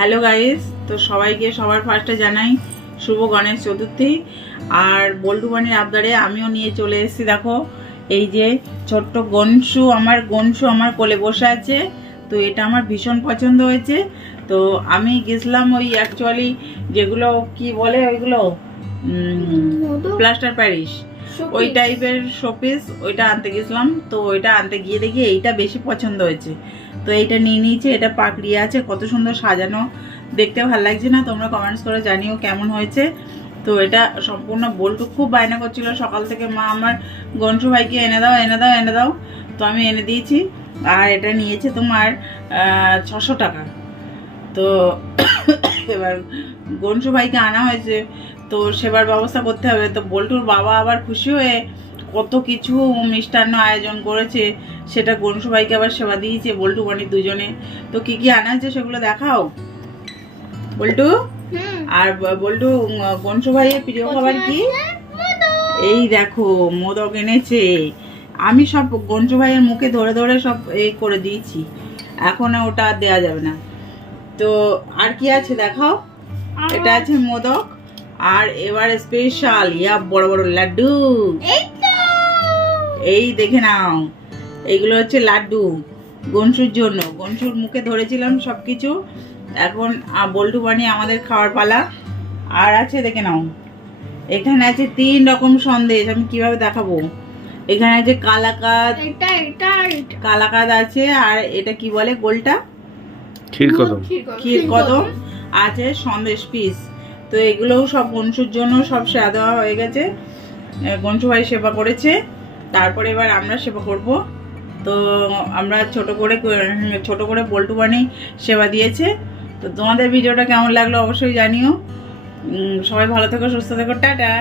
Hello guys তো সবাইকে সবার ফার্স্টে জানাই শুভ গণেশ চতুর্থী। আর বল্টু বানির আবদারে আমিও নিয়ে চলে এসেছি দেখো। এই যে ছোট্ট গনসু আমার গনসু আমার কোলে বসে আছে। তো এটা আমার ভীষণ পছন্দ হয়েছে। তো আমি গেছিলাম ওই অ্যাকচুয়ালি যেগুলো কি বলে ওইগুলো? প্লাস্টার প্যারিস ওই টাইপের শোপিস ওইটা আনতে গেছিলাম। তো ওইটা আনতে গিয়ে দেখি এইটা বেশি পছন্দ হয়েছে। তো এইটা নিয়ে নিয়েছে, এটা পাকড়ি আছে, কত সুন্দর সাজানো। দেখতে ভালো লাগছে না, তোমরা কমেন্টস করে জানিও কেমন হয়েছে। তো এটা সম্পূর্ণ বল্টু খুব বায়না করছিল। সকাল থেকে মা আমার গনসু ভাইকে এনে দাও এনে দাও এনে দাও। তো আমি এনে দিয়েছি। আর এটা নিয়েছে তোমার ছশো টাকা। তো এবার গনসু ভাইকে আনা হয়েছে তো সেবার ব্যবস্থা করতে হবে। তো বল্টুর বাবা আবার খুশি হয়ে কত কিছু মিষ্টান্ন আয়োজন করেছে সেটা গনসু ভাইকে আবার সেবা দিয়েছে বল্টু বানি দুজনে। তো কি কি আনা হয়েছে সেগুলো দেখাও। বল্টু? আর বল্টু গনসু ভাইয়ের প্রিয় খাবার কি? এই দেখো মোদক এনেছে। আমি সব গঞ্জু ভাইয়ের মুখে ধরে ধরে সব এই করে দিয়েছি। এখন ওটা দেওয়া যাবে না। তো আর কি আছে দেখাও? এটা আছে মোদক আর এবার স্পেশাল ইয়া বড় বড় লাড্ডু। এই দেখে নাও এইগুলো হচ্ছে লাড্ডু গনসুর জন্য। গনসুর মুখে ধরেছিলাম সব কিছু এখন বল্টু বানিয়ে আমাদের খাওয়ার পালা। আর আছে দেখে নাও। এখানে আছে তিন রকম সন্দেশ আমি কীভাবে দেখাবো? এখানে আছে কালাকাদ এটা কালাকাদ আছে আর এটা কি বলে গোলটা? ক্ষীর কদম। ক্ষীর কদম। আছে সন্দেশ পিস তো এগুলোও সব গনসুর জন্য সব সেবা দেওয়া হয়ে গেছে। ভাই সেবা করেছে। তারপরে এবার আমরা সেবা করব। তো আমরা ছোট করে ছোট করে বল্টু বানি সেবা দিয়েছে। তো তোমাদের ভিডিওটা কেমন লাগল অবশ্যই জানিও। সবাই ভালো থেকো সুস্থ থেকো টাটা।